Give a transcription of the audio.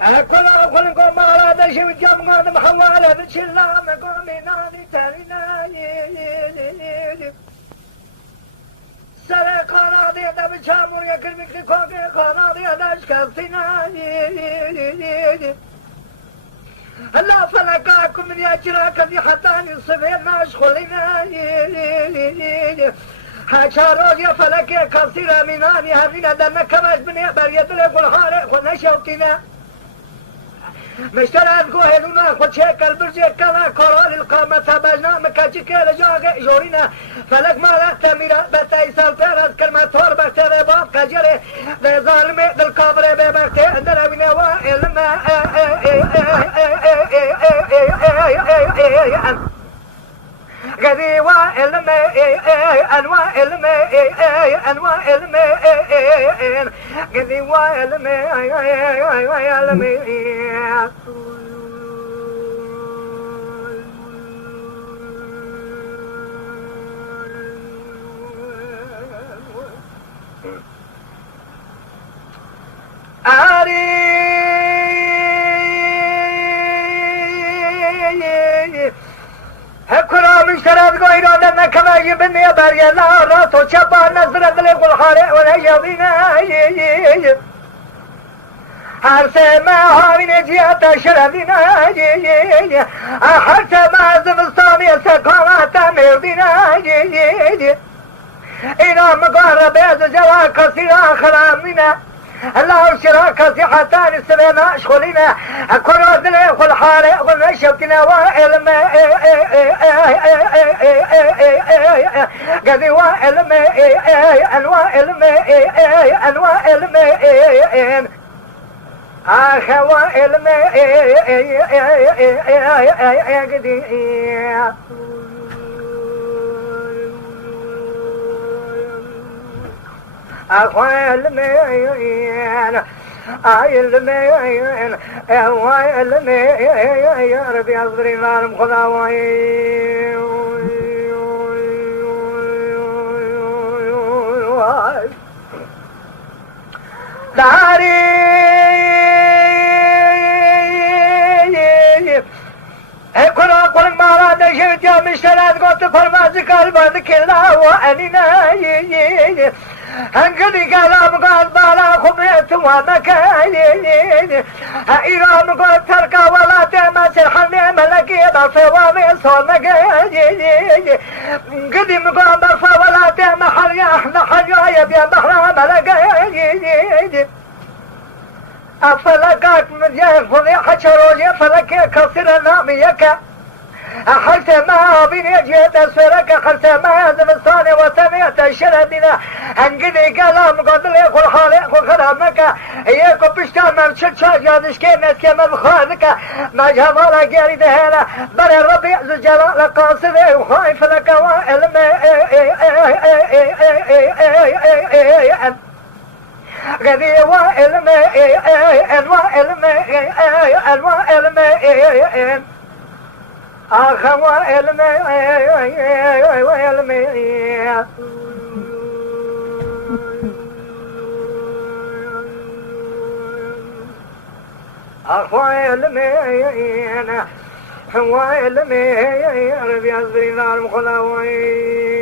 كل قوم على دشي وجمع محوالة بتشلا مقوم نادي تارينا سرق قناضي دا بشامور يكرمك كوكي قناضي داش كافتنا الله فلقاكم من يجراك ذي حتاني الصفين مشغولين حشاروج يا فلكي كثيرا مناني همينا دمك كماش بني بريد لك والحارق ونشوتنا مشترات قوهلونا خدشيك البرجي كلا كورال القامة بجنا مكاجيك لجاق جورينا فلك ما لا تميرا بتاي سالتر كلمة تور بكتر باب كجري بظالمي بالقبر ببكتر اندر بنوا علم قدي وعلم انواع علم انواع علم قدي وعلم علم هكذا من شرط قوينو دنا كما يبني بريا لا راسو شبا نصر دلق الحارق ونجابينا حرسي ما هارين جياتا شربينا حرسي ما زمستاني سكوماتا مردينا إنا مقارب يد جوا كثيرا خرامنا الله شراكة في حتان السبيل مشغولين كل دليل كل حارق ونشوكنا وعلم قدي وعلم أنواع علم أنواع علم آخر وعلم قدي أخوالمين عيلمين أخوالمين يا ربي أصبري نارم خداوين داري كنا قل ما لا دشيت يا مشترات قلت فرمازي قلبك كلا وأنينا هنقدي كلام قال بالا خميت ومكاين إيران قلت تركا ولا تمسر حني ملكي بصوامي صونك قديم قال بصا ولا تمحر يا أحلى حيا يبيا بحر ملكي أفلكك من يخفني حشروجي فلك كثير ناميك أحلت ما بين جيت سرك خلت ما زمستاني وسمعت الشردنا أنقذي كلام قد لي كل حالي كل خدامك إياكو بشتان من شلشاج يادش كيمت كما بخانك ما جمالا قاري دهانا بري ربي عز جلال قاصدي وخايف لك وعلم قدي وعلم أنواع علم أنواع علم آخر وعلم آخر وعلم ربي أصبري نار مخلاوين